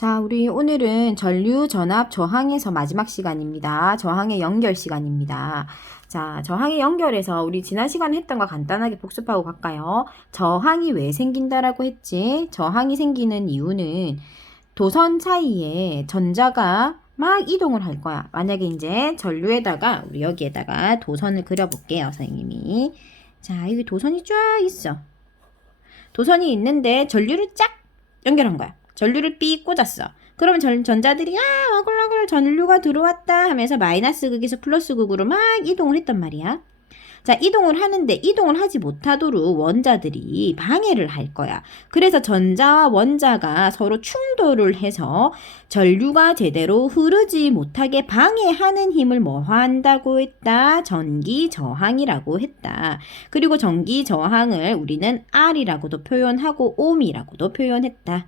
자, 우리 오늘은 전류, 전압, 저항에서 마지막 시간입니다. 저항의 연결 시간입니다. 자, 저항의 연결에서 우리 지난 시간에 했던 거 간단하게 복습하고 갈까요? 저항이 왜 생긴다라고 했지? 저항이 생기는 이유는 도선 사이에 전자가 막 이동을 할 거야. 만약에 이제 전류에다가 우리 여기에다가 도선을 그려볼게요, 선생님이. 자, 여기 도선이 쫙 있어. 도선이 있는데 전류를 쫙 연결한 거야. 전류를 삐 꽂았어. 그러면 전자들이 어글어글 전류가 들어왔다 하면서 마이너스 극에서 플러스 극으로 막 이동을 했단 말이야. 자, 이동을 하는데 이동을 하지 못하도록 원자들이 방해를 할 거야. 그래서 전자와 원자가 서로 충돌을 해서 전류가 제대로 흐르지 못하게 방해하는 힘을 뭐 한다고 했다? 전기 저항이라고 했다. 그리고 전기 저항을 우리는 R이라고도 표현하고 ohm이라고도 표현했다.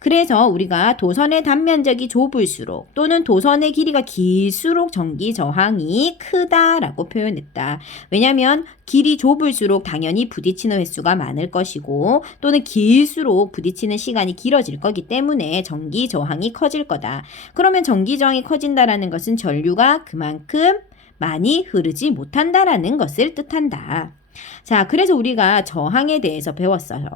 그래서 우리가 도선의 단면적이 좁을수록 또는 도선의 길이가 길수록 전기 저항이 크다라고 표현했다. 왜냐하면 길이 좁을수록 당연히 부딪히는 횟수가 많을 것이고 또는 길수록 부딪히는 시간이 길어질 거기 때문에 전기 저항이 커질 거다. 그러면 전기 저항이 커진다라는 것은 전류가 그만큼 많이 흐르지 못한다라는 것을 뜻한다. 자, 그래서 우리가 저항에 대해서 배웠어요.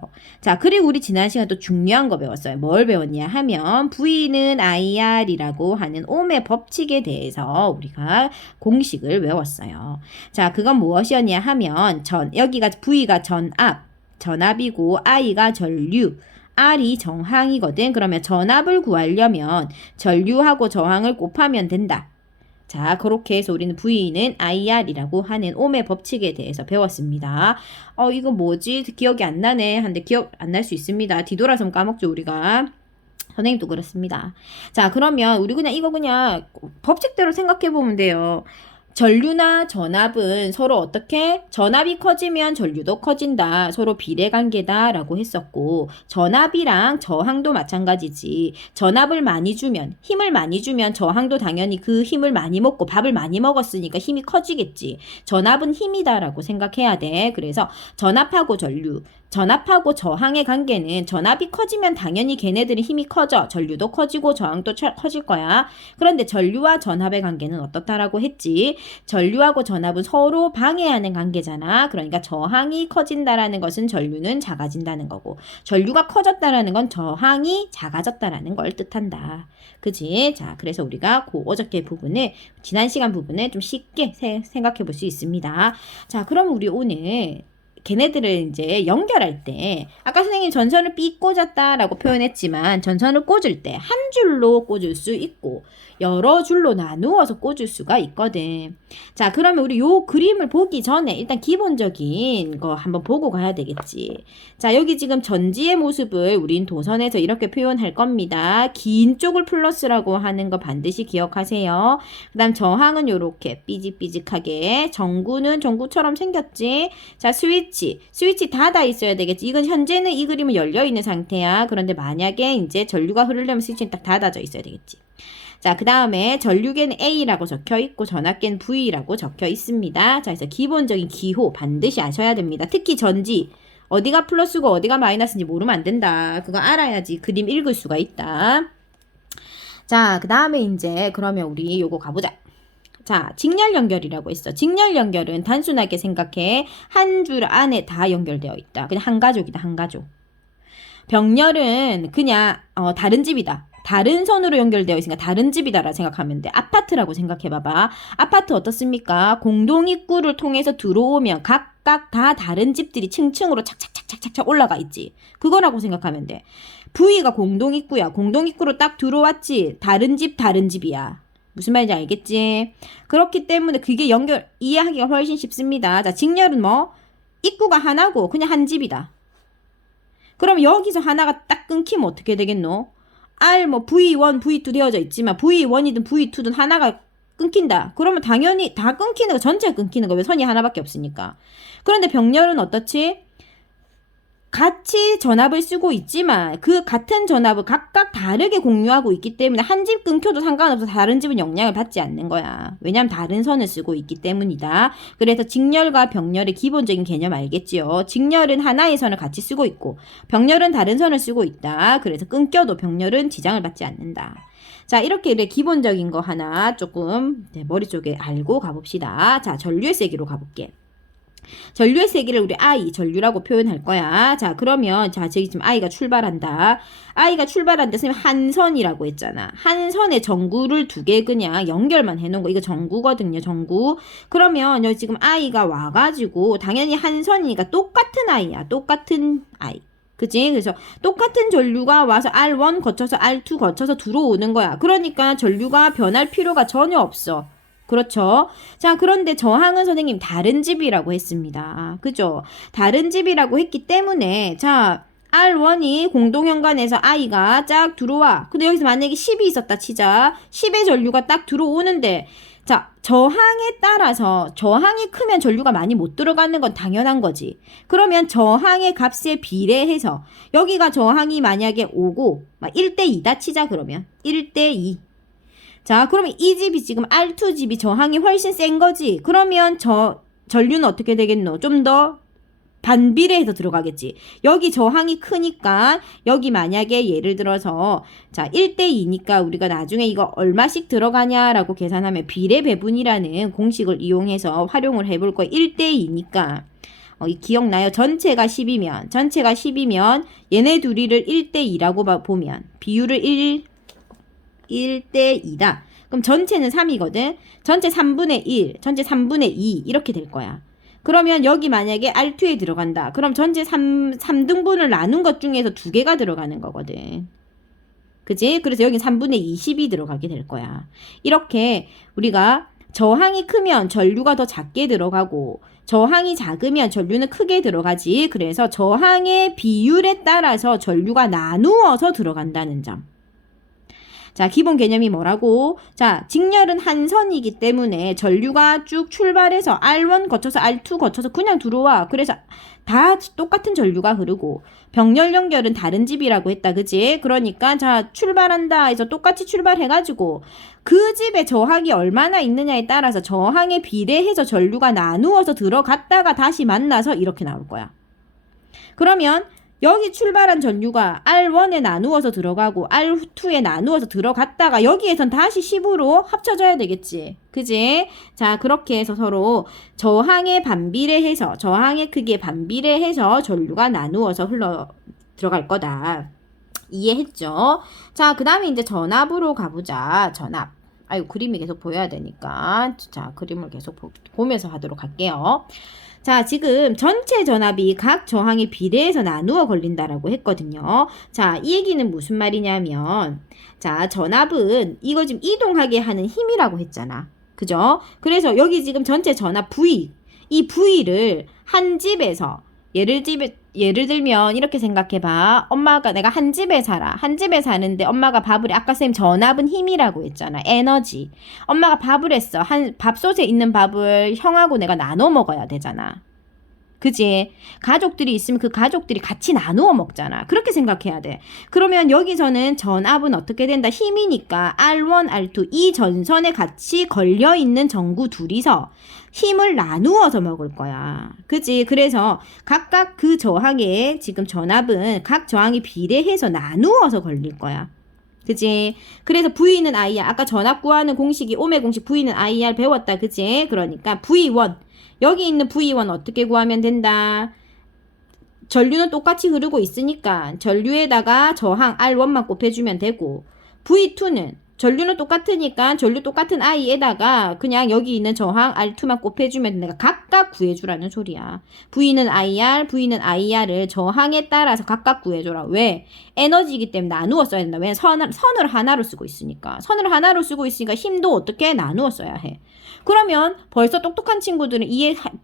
자, 그리고 우리 지난 시간 또 중요한 거 배웠어요. 뭘 배웠냐 하면 V는 IR이라고 하는 ohm의 법칙에 대해서 우리가 공식을 외웠어요. 자, 그건 무엇이었냐 하면 여기가 V가 전압이고 I가 전류, R이 저항이거든. 그러면 전압을 구하려면 전류하고 저항을 곱하면 된다. 자, 그렇게 해서 우리는 V는 IR이라고 하는 ohm의 법칙에 대해서 배웠습니다. 이거 뭐지? 기억이 안 나네. 한데 기억 안 날 수 있습니다. 뒤돌아서 까먹죠, 우리가. 선생님도 그렇습니다. 자, 그러면 우리 이거 그냥 법칙대로 생각해 보면 돼요. 전류나 전압은 서로 어떻게? 전압이 커지면 전류도 커진다. 서로 비례관계다라고 했었고, 전압이랑 저항도 마찬가지지. 전압을 많이 주면, 힘을 많이 주면 저항도 당연히 그 힘을 많이 먹고 밥을 많이 먹었으니까 힘이 커지겠지. 전압은 힘이다라고 생각해야 돼. 그래서 전압하고 전압하고 저항의 관계는 전압이 커지면 당연히 걔네들이 힘이 커져. 전류도 커지고 저항도 커질 거야. 그런데 전류와 전압의 관계는 어떻다라고 했지? 전류하고 전압은 서로 방해하는 관계잖아. 그러니까 저항이 커진다라는 것은 전류는 작아진다는 거고, 전류가 커졌다라는 건 저항이 작아졌다라는 걸 뜻한다. 그지? 자, 그래서 우리가 어저께 부분을, 지난 시간 부분을 좀 쉽게 생각해 볼 수 있습니다. 자, 그럼 우리 오늘 걔네들을 이제 연결할 때 아까 선생님이 전선을 삐 꽂았다라고 표현했지만 전선을 꽂을 때 한 줄로 꽂을 수 있고 여러 줄로 나누어서 꽂을 수가 있거든. 자, 그러면 우리 요 그림을 보기 전에 일단 기본적인 거 한번 보고 가야 되겠지. 자, 여기 지금 전지의 모습을 우린 도선에서 이렇게 표현할 겁니다. 긴 쪽을 플러스라고 하는 거 반드시 기억하세요. 그 다음 저항은 요렇게 삐직삐직하게, 전구는 전구처럼 생겼지. 자, 스위치 닫아 있어야 되겠지. 이건 현재는 이 그림은 열려 있는 상태야. 그런데 만약에 이제 전류가 흐르려면 스위치는 딱 닫아져 있어야 되겠지. 자, 그 다음에 전류계는 A라고 적혀 있고 전압계는 V라고 적혀 있습니다. 자, 그래서 기본적인 기호 반드시 아셔야 됩니다. 특히 전지 어디가 플러스고 어디가 마이너스인지 모르면 안 된다. 그거 알아야지 그림 읽을 수가 있다. 자, 그 다음에 이제 그러면 우리 요거 가보자. 자, 직렬 연결이라고 있어. 직렬 연결은 단순하게 생각해. 한 줄 안에 다 연결되어 있다. 그냥 한 가족이다, 한 가족. 병렬은 그냥 다른 집이다. 다른 선으로 연결되어 있으니까 다른 집이다라 생각하면 돼. 아파트라고 생각해봐봐. 아파트 어떻습니까? 공동입구를 통해서 들어오면 각각 다 다른 집들이 층층으로 착착착착착 올라가 있지. 그거라고 생각하면 돼. V가 공동입구야. 공동입구로 딱 들어왔지. 다른 집이야. 무슨 말인지 알겠지? 그렇기 때문에 그게 이해하기가 훨씬 쉽습니다. 자, 직렬은 뭐? 입구가 하나고 그냥 한 집이다. 그럼 여기서 하나가 딱 끊기면 어떻게 되겠노? V1, V2 되어져 있지만 V1이든 V2든 하나가 끊긴다. 그러면 당연히 다 끊기는 거, 전체가 끊기는 거. 왜 선이 하나밖에 없으니까. 그런데 병렬은 어떻지? 같이 전압을 쓰고 있지만 그 같은 전압을 각각 다르게 공유하고 있기 때문에 한 집 끊겨도 상관없어 다른 집은 영향을 받지 않는 거야. 왜냐하면 다른 선을 쓰고 있기 때문이다. 그래서 직렬과 병렬의 기본적인 개념 알겠지요? 직렬은 하나의 선을 같이 쓰고 있고 병렬은 다른 선을 쓰고 있다. 그래서 끊겨도 병렬은 지장을 받지 않는다. 자, 이렇게 기본적인 거 하나 조금 머리 쪽에 알고 가봅시다. 자, 전류의 세기로 가볼게. 전류의 세기를 우리 I, 전류라고 표현할 거야. 자, 그러면, 자, 저기 지금 I가 출발한다. I가 출발한다. 선생님, 한 선이라고 했잖아. 한 선에 전구를 두 개 그냥 연결만 해놓은 거. 이거 전구거든요, 전구. 그러면, 여기 지금 I가 와가지고, 당연히 한 선이니까 똑같은 I야. 똑같은 I. 그치? 그래서 똑같은 전류가 와서 R1 거쳐서 R2 거쳐서 들어오는 거야. 그러니까 전류가 변할 필요가 전혀 없어. 그렇죠. 자, 그런데 저항은 선생님 다른 집이라고 했습니다. 그죠? 다른 집이라고 했기 때문에 자, R1이 공동현관에서 I가 쫙 들어와. 근데 여기서 만약에 10이 있었다 치자. 10의 전류가 딱 들어오는데 자, 저항에 따라서 저항이 크면 전류가 많이 못 들어가는 건 당연한 거지. 그러면 저항의 값에 비례해서 여기가 저항이 만약에 5고 1대2다 치자 그러면. 1대2. 자, 그러면 이 집이 지금 R2 집이 저항이 훨씬 센 거지. 그러면 전류는 어떻게 되겠노? 좀 더 반비례해서 들어가겠지. 여기 저항이 크니까 여기 만약에 예를 들어서 자 1대2니까 우리가 나중에 이거 얼마씩 들어가냐라고 계산하면 비례 배분이라는 공식을 이용해서 활용을 해볼 거예요. 1대2니까 기억나요? 전체가 10이면 얘네 둘이를 1대2라고 보면 비율을 1대2다. 그럼 전체는 3이거든. 전체 3분의 1, 전체 3분의 2 이렇게 될 거야. 그러면 여기 만약에 R2에 들어간다. 그럼 전체 3등분을 나눈 것 중에서 2개가 들어가는 거거든. 그치? 그래서 여기 3분의 20이 들어가게 될 거야. 이렇게 우리가 저항이 크면 전류가 더 작게 들어가고 저항이 작으면 전류는 크게 들어가지. 그래서 저항의 비율에 따라서 전류가 나누어서 들어간다는 점. 자, 기본 개념이 뭐라고? 자, 직렬은 한 선이기 때문에 전류가 쭉 출발해서 R1 거쳐서 R2 거쳐서 그냥 들어와. 그래서 다 똑같은 전류가 흐르고 병렬 연결은 다른 집이라고 했다. 그지? 그러니까 자, 출발한다 해서 똑같이 출발해가지고 그 집에 저항이 얼마나 있느냐에 따라서 저항에 비례해서 전류가 나누어서 들어갔다가 다시 만나서 이렇게 나올 거야. 그러면 여기 출발한 전류가 R1에 나누어서 들어가고 R2에 나누어서 들어갔다가 여기에선 다시 10으로 합쳐져야 되겠지. 그지? 자, 그렇게 해서 서로 저항에 반비례해서 저항의 크기에 반비례해서 전류가 나누어서 들어갈 거다. 이해했죠? 자, 그 다음에 이제 전압으로 가보자. 전압. 아유, 그림이 계속 보여야 되니까. 자, 그림을 계속 보면서 하도록 할게요. 자, 지금 전체 전압이 각 저항에 비례해서 나누어 걸린다라고 했거든요. 자, 이 얘기는 무슨 말이냐면, 자, 전압은 이거 지금 이동하게 하는 힘이라고 했잖아. 그죠? 그래서 여기 지금 전체 전압 V, 이 V를 한 집에서, 예를 들면 이렇게 생각해봐. 엄마가 내가 한 집에 살아. 한 집에 사는데 엄마가 밥을 아까 쌤 전압은 힘이라고 했잖아. 에너지. 엄마가 밥을 했어. 밥솥에 있는 밥을 형하고 내가 나눠 먹어야 되잖아. 그지? 가족들이 있으면 그 가족들이 같이 나누어 먹잖아. 그렇게 생각해야 돼. 그러면 여기서는 전압은 어떻게 된다? 힘이니까 R1, R2 이 전선에 같이 걸려있는 전구 둘이서 힘을 나누어서 먹을 거야. 그지? 그래서 각각 그 저항에 지금 전압은 각 저항이 비례해서 나누어서 걸릴 거야. 그지? 그래서 V는 IR. 아까 전압 구하는 공식이 오메 공식 V는 IR 배웠다. 그지? 그러니까 V1. 여기 있는 V1 어떻게 구하면 된다? 전류는 똑같이 흐르고 있으니까 전류에다가 저항 R1만 곱해주면 되고 V2는 전류는 똑같으니까 전류 똑같은 I에다가 그냥 여기 있는 저항 R2만 곱해주면 내가 각각 구해주라는 소리야. V는 IR, V는 IR을 저항에 따라서 각각 구해줘라. 왜? 에너지이기 때문에 나누어 써야 된다. 왜냐면 선을 하나로 쓰고 있으니까. 선을 하나로 쓰고 있으니까 힘도 어떻게 나누어 써야 해. 그러면 벌써 똑똑한 친구들은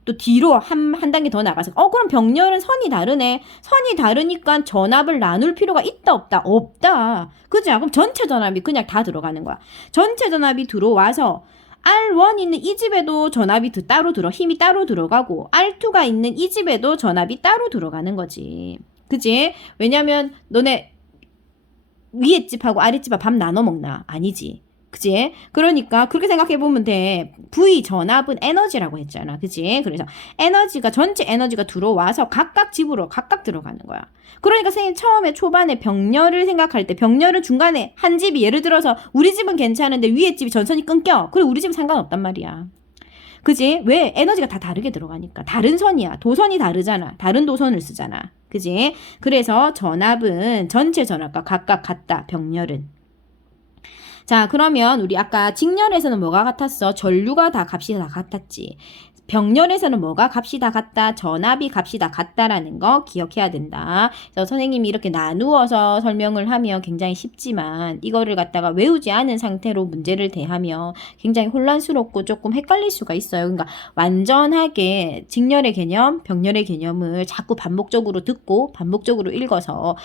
또 뒤로 한 단계 더 나가서 그럼 병렬은 선이 다르네. 선이 다르니까 전압을 나눌 필요가 있다 없다? 없다. 그죠? 그럼 전체 전압이 그냥 다 들어가는 거야. 전체 전압이 들어와서 R1 있는 이 집에도 전압이 힘이 따로 들어가고 R2가 있는 이 집에도 전압이 따로 들어가는 거지. 그지? 왜냐면 너네 위에 집하고 아래 집하고 밥 나눠 먹나? 아니지. 그지? 그러니까 그렇게 생각해 보면 돼. V 전압은 에너지라고 했잖아. 그지? 그래서 에너지가 전체 에너지가 들어와서 각각 집으로 각각 들어가는 거야. 그러니까 선생님 처음에 초반에 병렬을 생각할 때 병렬은 중간에 한 집이 예를 들어서 우리 집은 괜찮은데 위에 집이 전선이 끊겨. 그래 우리 집은 상관없단 말이야. 그지? 왜? 에너지가 다 다르게 들어가니까. 다른 선이야. 도선이 다르잖아. 다른 도선을 쓰잖아. 그지? 그래서 전압은 전체 전압과 각각 같다. 병렬은. 자, 그러면 우리 아까 직렬에서는 뭐가 같았어? 전류가 다 값이 다 같았지. 병렬에서는 뭐가 값이 다 같다? 전압이 값이 다 같다라는 거 기억해야 된다. 그래서 선생님이 이렇게 나누어서 설명을 하면 굉장히 쉽지만 이거를 갖다가 외우지 않은 상태로 문제를 대하면 굉장히 혼란스럽고 조금 헷갈릴 수가 있어요. 그러니까 완전하게 직렬의 개념, 병렬의 개념을 자꾸 반복적으로 듣고 반복적으로 읽어서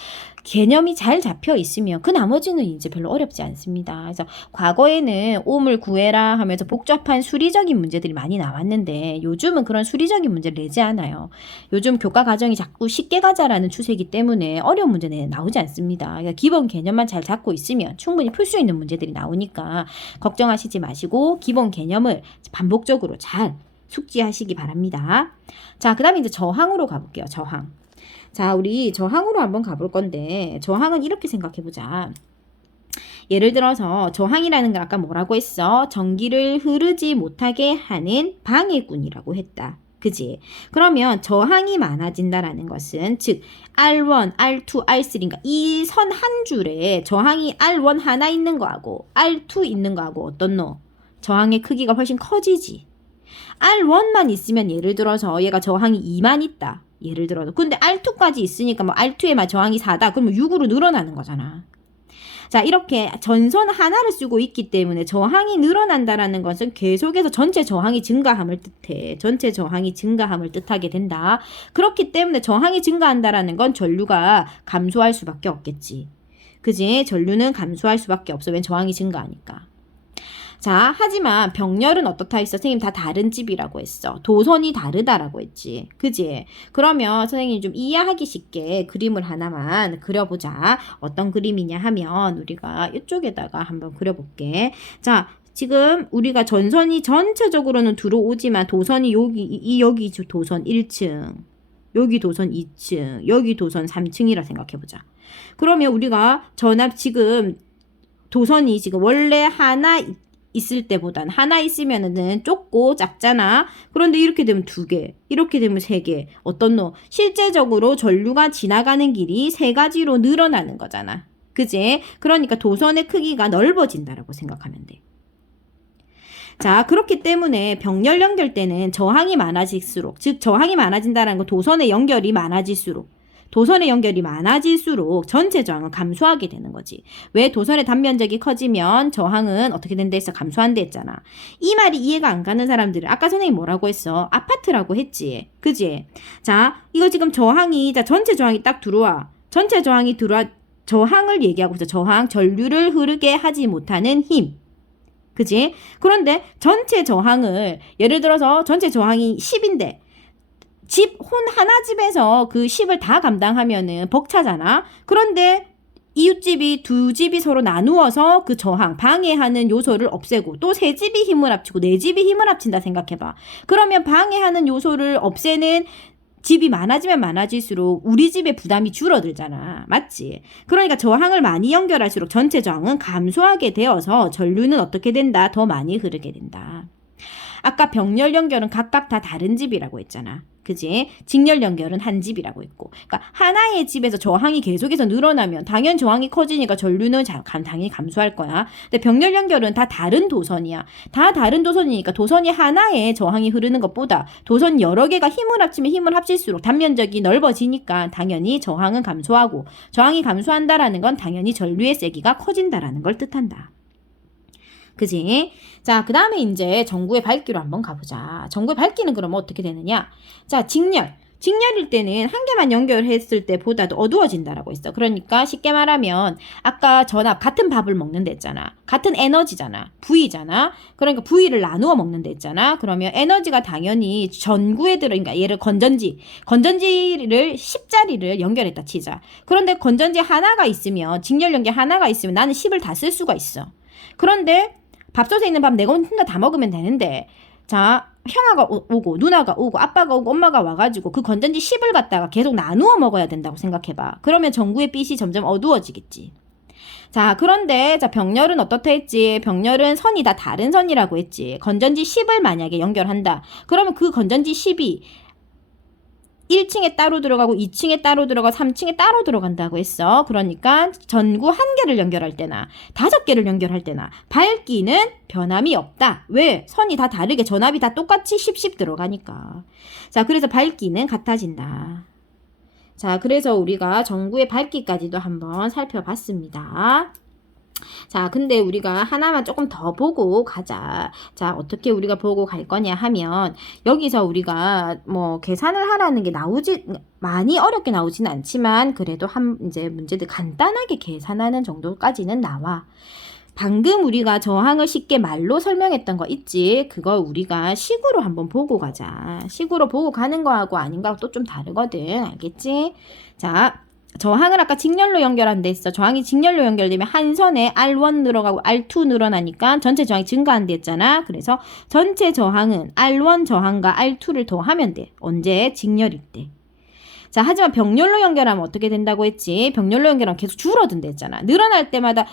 개념이 잘 잡혀 있으면 그 나머지는 이제 별로 어렵지 않습니다. 그래서 과거에는 옴을 구해라 하면서 복잡한 수리적인 문제들이 많이 나왔는데 요즘은 그런 수리적인 문제를 내지 않아요. 요즘 교과 과정이 자꾸 쉽게 가자라는 추세이기 때문에 어려운 문제는 나오지 않습니다. 그러니까 기본 개념만 잘 잡고 있으면 충분히 풀 수 있는 문제들이 나오니까 걱정하시지 마시고 기본 개념을 반복적으로 잘 숙지하시기 바랍니다. 자, 그 다음에 이제 저항으로 가볼게요. 저항. 자, 우리 저항으로 한번 가볼 건데 저항은 이렇게 생각해 보자. 예를 들어서 저항이라는 걸 아까 뭐라고 했어? 전기를 흐르지 못하게 하는 방해꾼이라고 했다. 그지? 그러면 저항이 많아진다라는 것은 즉 R1, R2, R3인가 이 선 한 줄에 저항이 R1 하나 있는 거하고 R2 있는 거하고 어떤 너? 저항의 크기가 훨씬 커지지. R1만 있으면 예를 들어서 얘가 저항이 2만 있다. 예를 들어서. 근데 R2까지 있으니까 뭐 R2에만 저항이 4다. 그러면 6으로 늘어나는 거잖아. 자, 이렇게 전선 하나를 쓰고 있기 때문에 저항이 늘어난다라는 것은 계속해서 전체 저항이 증가함을 뜻해. 전체 저항이 증가함을 뜻하게 된다. 그렇기 때문에 저항이 증가한다라는 건 전류가 감소할 수밖에 없겠지. 그지? 전류는 감소할 수밖에 없어. 왜 저항이 증가하니까. 자, 하지만 병렬은 어떻다 했어? 선생님 다 다른 집이라고 했어. 도선이 다르다라고 했지. 그지? 그러면 선생님이 좀 이해하기 쉽게 그림을 하나만 그려보자. 어떤 그림이냐 하면 우리가 이쪽에다가 한번 그려볼게. 자, 지금 우리가 전선이 전체적으로는 들어오지만 도선이 여기 도선 1층, 여기 도선 2층, 여기 도선 3층이라 생각해보자. 그러면 우리가 전압 지금 도선이 지금 원래 하나 있을 때보단 하나 있으면은 좁고 작잖아. 그런데 이렇게 되면 2개, 이렇게 되면 3개. 어떤 너? 실제적으로 전류가 지나가는 길이 3가지로 늘어나는 거잖아. 그지? 그러니까 도선의 크기가 넓어진다라고 생각하면 돼. 자, 그렇기 때문에 병렬 연결 때는 저항이 많아질수록, 즉 저항이 많아진다는 건 도선의 연결이 많아질수록 도선의 연결이 많아질수록 전체 저항은 감소하게 되는 거지. 왜? 도선의 단면적이 커지면 저항은 어떻게 된다 했어? 감소한다 했잖아. 이 말이 이해가 안 가는 사람들은 아까 선생님 뭐라고 했어? 아파트라고 했지. 그지? 자, 이거 지금 저항이 자 전체 저항이 딱 들어와. 전체 저항이 들어와. 저항을 얘기하고 있어. 저항, 전류를 흐르게 하지 못하는 힘. 그지? 그런데 전체 저항을 예를 들어서 전체 저항이 10인데 하나 집에서 그 10을 다 감당하면은 벅차잖아. 그런데 이웃집이 2집이 서로 나누어서 그 저항, 방해하는 요소를 없애고 또 3집이 힘을 합치고 4집이 힘을 합친다 생각해봐. 그러면 방해하는 요소를 없애는 집이 많아지면 많아질수록 우리 집의 부담이 줄어들잖아. 맞지? 그러니까 저항을 많이 연결할수록 전체 저항은 감소하게 되어서 전류는 어떻게 된다? 더 많이 흐르게 된다. 아까 병렬 연결은 각각 다 다른 집이라고 했잖아. 그지? 직렬 연결은 한 집이라고 했고. 그러니까 하나의 집에서 저항이 계속해서 늘어나면 당연 저항이 커지니까 전류는 당연히 감소할 거야. 근데 병렬 연결은 다 다른 도선이야. 다 다른 도선이니까 도선이 하나에 저항이 흐르는 것보다 도선 여러 개가 힘을 합치면 힘을 합칠수록 단면적이 넓어지니까 당연히 저항은 감소하고 저항이 감소한다라는 건 당연히 전류의 세기가 커진다라는 걸 뜻한다. 그지? 자, 그 다음에 이제 전구의 밝기로 한번 가보자. 전구의 밝기는 그러면 어떻게 되느냐? 자, 직렬. 직렬일 때는 한 개만 연결했을 때보다도 어두워진다라고 했어. 그러니까 쉽게 말하면 아까 전압 같은 밥을 먹는다 했잖아. 같은 에너지잖아. V잖아. 그러니까 V를 나누어 먹는다 했잖아. 그러면 에너지가 당연히 전구에 그러니까 얘를 건전지를 10짜리를 연결했다 치자. 그런데 건전지 하나가 있으면 직렬 연결 하나가 있으면 나는 10을 다 쓸 수가 있어. 그런데 밥솥에 있는 밥 내가 혼자 다 먹으면 되는데 자 형아가 오고 누나가 오고 아빠가 오고 엄마가 와가지고 그 건전지 10을 갖다가 계속 나누어 먹어야 된다고 생각해봐. 그러면 전구의 빛이 점점 어두워지겠지. 자 그런데 자 병렬은 어떻다 했지? 병렬은 선이 다 다른 선이라고 했지. 건전지 10을 만약에 연결한다. 그러면 그 건전지 10이 1층에 따로 들어가고 2층에 따로 들어가 3층에 따로 들어간다고 했어. 그러니까 전구 한 개를 연결할 때나 5개를 연결할 때나 밝기는 변함이 없다. 왜? 선이 다 다르게 전압이 다 똑같이 10 들어가니까. 자, 그래서 밝기는 같아진다. 자, 그래서 우리가 전구의 밝기까지도 한번 살펴봤습니다. 자, 근데 우리가 하나만 조금 더 보고 가자. 자, 어떻게 우리가 보고 갈 거냐 하면 여기서 우리가 뭐 계산을 하라는 게 많이 어렵게 나오지는 않지만 그래도 이제 문제들 간단하게 계산하는 정도까지는 나와. 방금 우리가 저항을 쉽게 말로 설명했던 거 있지? 그거 우리가 식으로 한번 보고 가자. 식으로 보고 가는 거하고 아닌 거하고 또 좀 다르거든. 알겠지? 자, 저항을 아까 직렬로 연결한다 했어. 저항이 직렬로 연결되면 한 선에 R1 늘어가고 R2 늘어나니까 전체 저항이 증가한다 했잖아. 그래서 전체 저항은 R1 저항과 R2를 더하면 돼. 언제? 직렬일 때. 자, 하지만 병렬로 연결하면 어떻게 된다고 했지? 병렬로 연결하면 계속 줄어든다 했잖아. 늘어날 때마다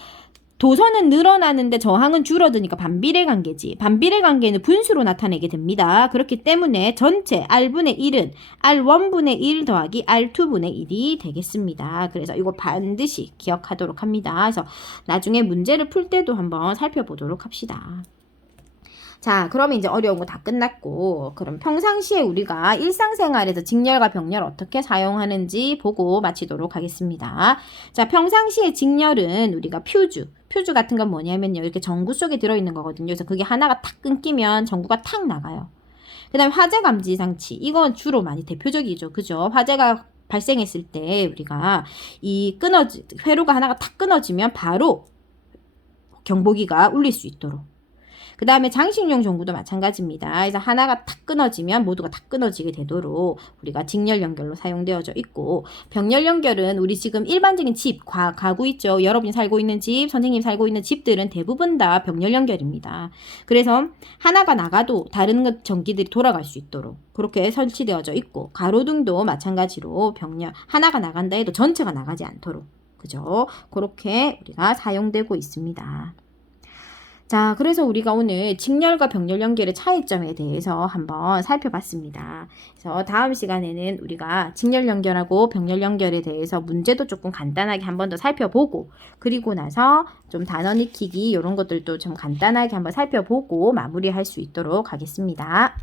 도선은 늘어나는데 저항은 줄어드니까 반비례 관계지. 반비례 관계는 분수로 나타내게 됩니다. 그렇기 때문에 전체 R분의 1은 R1분의 1 더하기 R2분의 1이 되겠습니다. 그래서 이거 반드시 기억하도록 합니다. 그래서 나중에 문제를 풀 때도 한번 살펴보도록 합시다. 자, 그러면 이제 어려운 거 다 끝났고, 그럼 평상시에 우리가 일상생활에서 직렬과 병렬 어떻게 사용하는지 보고 마치도록 하겠습니다. 자, 평상시에 직렬은 우리가 퓨즈 같은 건 뭐냐면요. 이렇게 전구 속에 들어있는 거거든요. 그래서 그게 하나가 탁 끊기면 전구가 탁 나가요. 그 다음에 화재 감지 장치. 이건 주로 많이 대표적이죠. 그죠? 화재가 발생했을 때 우리가 회로가 하나가 탁 끊어지면 바로 경보기가 울릴 수 있도록. 그 다음에 장식용 전구도 마찬가지입니다. 그래서 하나가 탁 끊어지면 모두가 탁 끊어지게 되도록 우리가 직렬 연결로 사용되어져 있고, 병렬 연결은 우리 지금 일반적인 집, 가구 있죠. 여러분이 살고 있는 집, 선생님 살고 있는 집들은 대부분 다 병렬 연결입니다. 그래서 하나가 나가도 다른 전기들이 돌아갈 수 있도록 그렇게 설치되어져 있고, 가로등도 마찬가지로 병렬 하나가 나간다 해도 전체가 나가지 않도록, 그죠? 그렇게 우리가 사용되고 있습니다. 자, 그래서 우리가 오늘 직렬과 병렬 연결의 차이점에 대해서 한번 살펴봤습니다. 그래서 다음 시간에는 우리가 직렬 연결하고 병렬 연결에 대해서 문제도 조금 간단하게 한번 더 살펴보고, 그리고 나서 좀 단원 익히기 이런 것들도 좀 간단하게 한번 살펴보고 마무리할 수 있도록 하겠습니다.